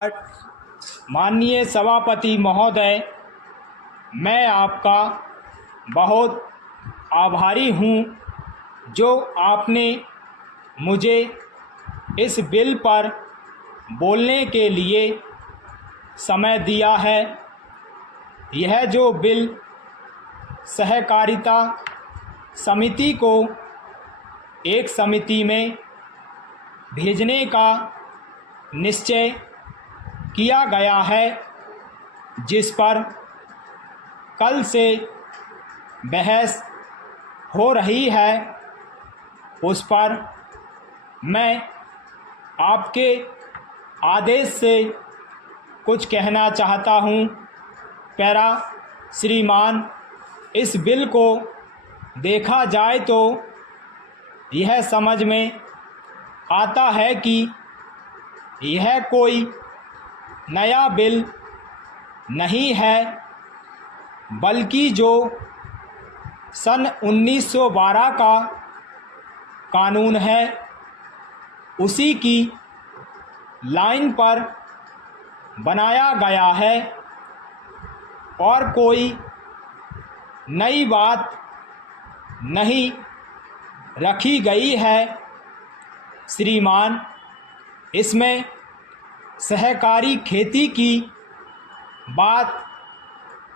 माननीय सभापति महोदय, मैं आपका बहुत आभारी हूँ जो आपने मुझे इस बिल पर बोलने के लिए समय दिया है। यह जो बिल सहकारिता समिति को एक समिति में भेजने का निश्चय किया गया है, जिस पर कल से बहस हो रही है, उस पर मैं आपके आदेश से कुछ कहना चाहता हूँ। पैरा श्रीमान, इस बिल को देखा जाए तो यह समझ में आता है कि यह कोई नया बिल नहीं है, बल्कि जो सन 1912 का कानून है उसी की लाइन पर बनाया गया है और कोई नई बात नहीं रखी गई है। श्रीमान, इसमें सहकारी खेती की बात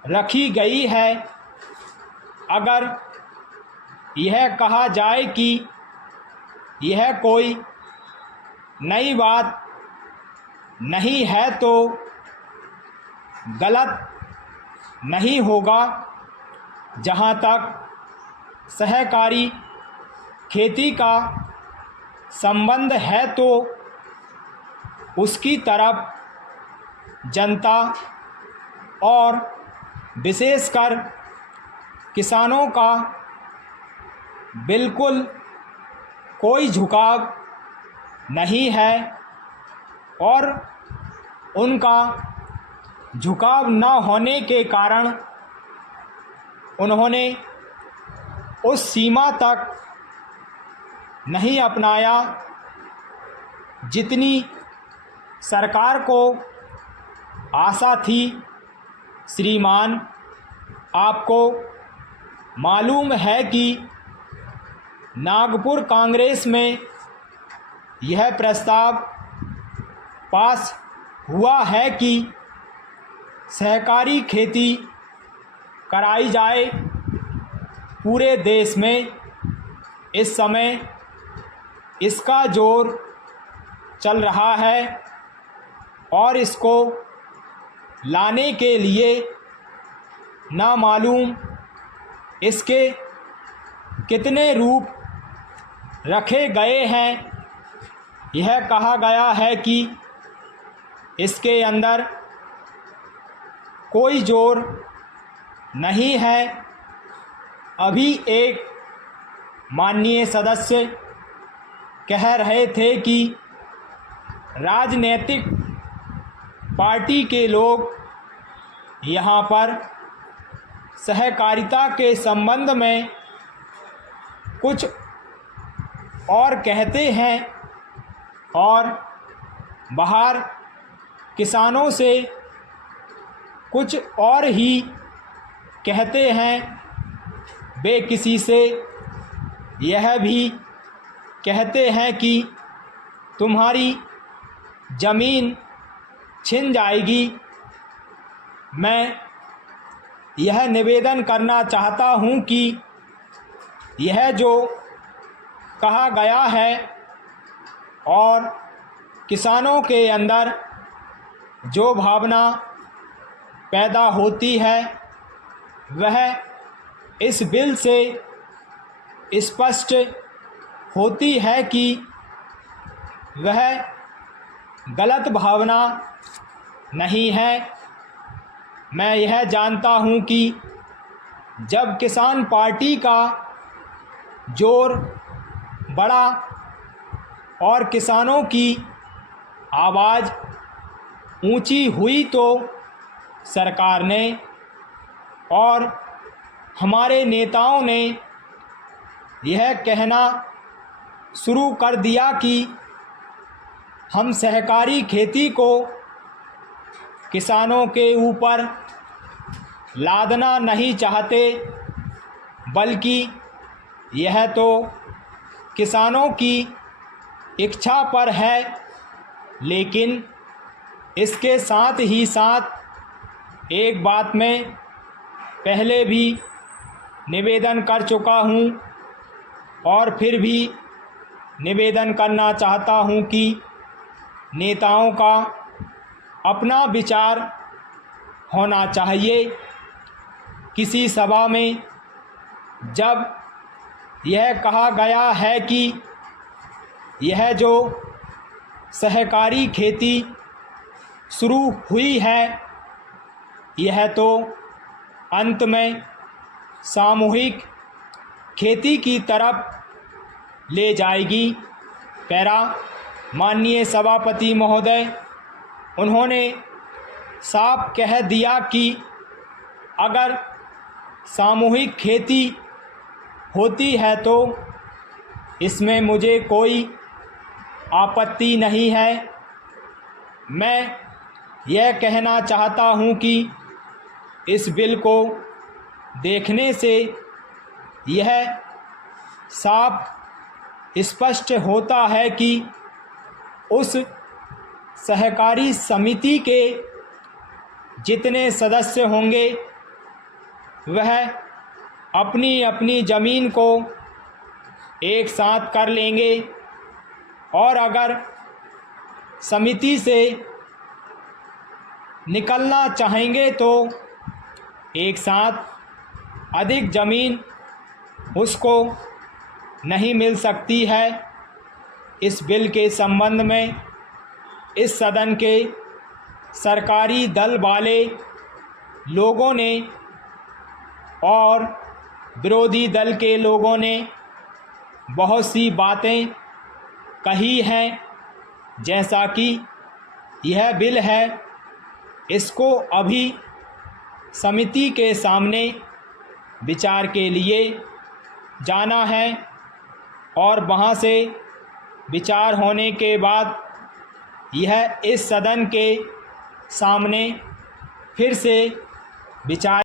रखी गई है। अगर यह कहा जाए कि यह कोई नई बात नहीं है तो गलत नहीं होगा। जहाँ तक सहकारी खेती का संबंध है तो उसकी तरफ जनता और विशेषकर किसानों का बिल्कुल कोई झुकाव नहीं है और उनका झुकाव न होने के कारण उन्होंने उस सीमा तक नहीं अपनाया जितनी सरकार को आशा थी। श्रीमान, आपको मालूम है कि नागपुर कांग्रेस में यह प्रस्ताव पास हुआ है कि सहकारी खेती कराई जाए पूरे देश में। इस समय इसका जोर चल रहा है और इसको लाने के लिए ना मालूम इसके कितने रूप रखे गए हैं। यह कहा गया है कि इसके अंदर कोई जोर नहीं है। अभी एक माननीय सदस्य कह रहे थे कि राजनीतिक पार्टी के लोग यहाँ पर सहकारिता के संबंध में कुछ और कहते हैं और बाहर किसानों से कुछ और ही कहते हैं। वे किसी से यह भी कहते हैं कि तुम्हारी ज़मीन छिन जाएगी। मैं यह निवेदन करना चाहता हूँ कि यह जो कहा गया है और किसानों के अंदर जो भावना पैदा होती है वह इस बिल से स्पष्ट होती है कि वह गलत भावना नहीं है। मैं यह जानता हूँ कि जब किसान पार्टी का जोर बढ़ा और किसानों की आवाज़ ऊंची हुई तो सरकार ने और हमारे नेताओं ने यह कहना शुरू कर दिया कि हम सहकारी खेती को किसानों के ऊपर लादना नहीं चाहते, बल्कि यह तो किसानों की इच्छा पर है। लेकिन इसके साथ ही साथ एक बात मैं पहले भी निवेदन कर चुका हूँ और फिर भी निवेदन करना चाहता हूँ कि नेताओं का अपना विचार होना चाहिए। किसी सभा में जब यह कहा गया है कि यह जो सहकारी खेती शुरू हुई है, यह तो अंत में सामूहिक खेती की तरफ ले जाएगी। माननीय सभापति महोदय, उन्होंने साफ कह दिया कि अगर सामूहिक खेती होती है तो इसमें मुझे कोई आपत्ति नहीं है। मैं यह कहना चाहता हूँ कि इस बिल को देखने से यह साफ स्पष्ट होता है कि उस सहकारी समिति के जितने सदस्य होंगे वह अपनी अपनी ज़मीन को एक साथ कर लेंगे और अगर समिति से निकलना चाहेंगे तो एक साथ अधिक ज़मीन उसको नहीं मिल सकती है। इस बिल के संबंध में इस सदन के सरकारी दल वाले लोगों ने और विरोधी दल के लोगों ने बहुत सी बातें कही हैं। जैसा कि यह बिल है, इसको अभी समिति के सामने विचार के लिए जाना है और वहाँ से विचार होने के बाद यह इस सदन के सामने फिर से विचार